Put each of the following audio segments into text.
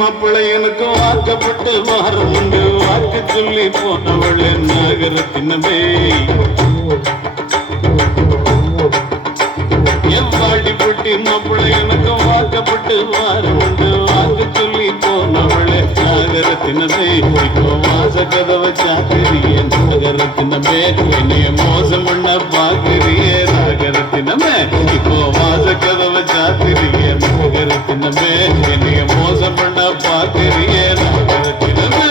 மாப்பிள்ளை எனக்கு வாக்கப்பட்டு வாரம் உண்டு வாக்கு சொல்லி போனவள் நகரத்தினமே எவ்வாடி புட்டி மாப்பிள்ளை எனக்கு வாக்கப்பட்டு வாரம் உண்டு வாக்கு சொல்லி போனவள் நகரத்தினமே இப்போ வாச கதவை சாக்கிறிய நகரத்தினமே என்னைய மோசம் பண்ண பாக்குறிய நகரத்தினமே இப்போ வாச கதவை சாக்கிறிய நகரத்தினமே என்னைய மோசம் பண்ண பாக்குறிய நகரத்தினமே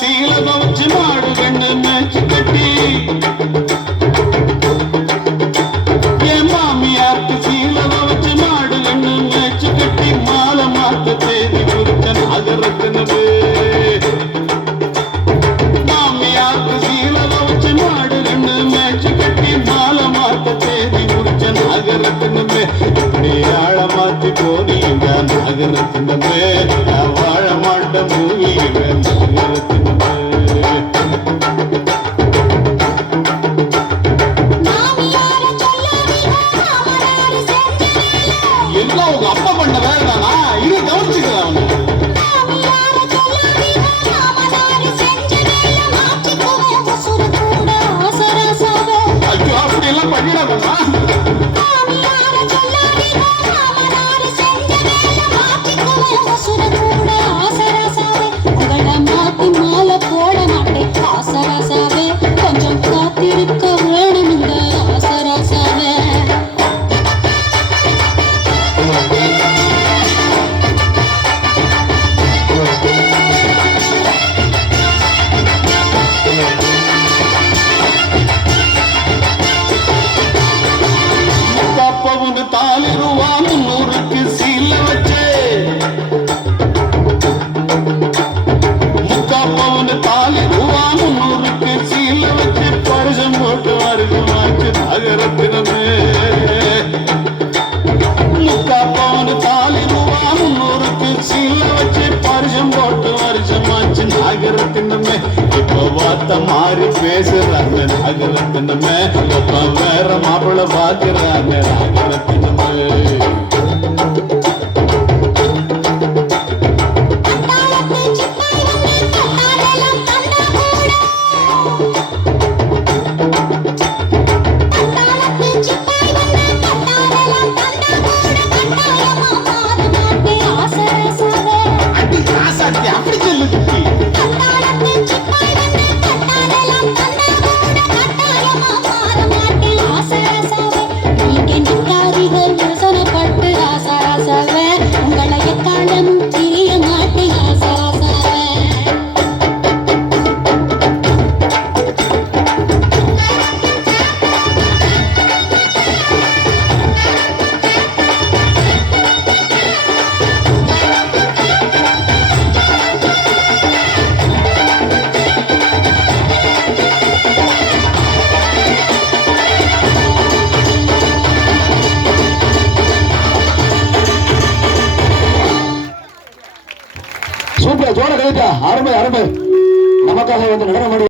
சீலமா வச்சு மாடு கண்ணு மேய்ச்சி கட்டி என் மாமியாருக்கு சீலமா வச்சு மாடு கண்ணு மேய்ச்சி கட்டி மாலை மாத்த தேதி குறிச்ச நகரத்தினவே மாமியாருக்கு சீலமா வச்சு மாடு கண்ணு மேய்ச்சி கட்டி மாலை மாத்த தேதி குறிச்ச நகரத்தினவே இப்படி ஆழ மாத்தி போனீங்க நகரத்தினவே வாழ மாட்ட மூவிங்க நகரத்தினவே எல்லாம் உங்க அப்பா பண்ண வேலை தானா இது கவனிச்சுக்கலாம் ஐயோ அப்படி எல்லாம் பண்ணிடாதா மாலை போட மாட்டேன் ஆசராசாவே கொஞ்சம் காத்திருக்க வேணும் இந்த ஆசராசாவே முக்காப்பவுண்டு தாலி ரூபா 300க்கு சீல வச்சு முக்காப்பவுண்டு தாலி ரூபா 300க்கு சீல வச்சு பரிசம் போட்டு வருகமாச்சு நகரத்தினமே முக்காப்பவுண்டு தாலி ரூபா 300க்கு சீல வச்சு பரிசம் போட்டு வருஷமாச்சு நகரத்தினமே இப்போ வார்த்தை மாறி பேசுறாங்க நகரத்தினமே அப்ப வேற மாப்பிள்ள பாக்குறாங்க நகரத்தினமே அப்படி சொல்லு சூப்பர் ஜோட கழித்தா அருமை அருமை நமக்காக வந்து நடனம்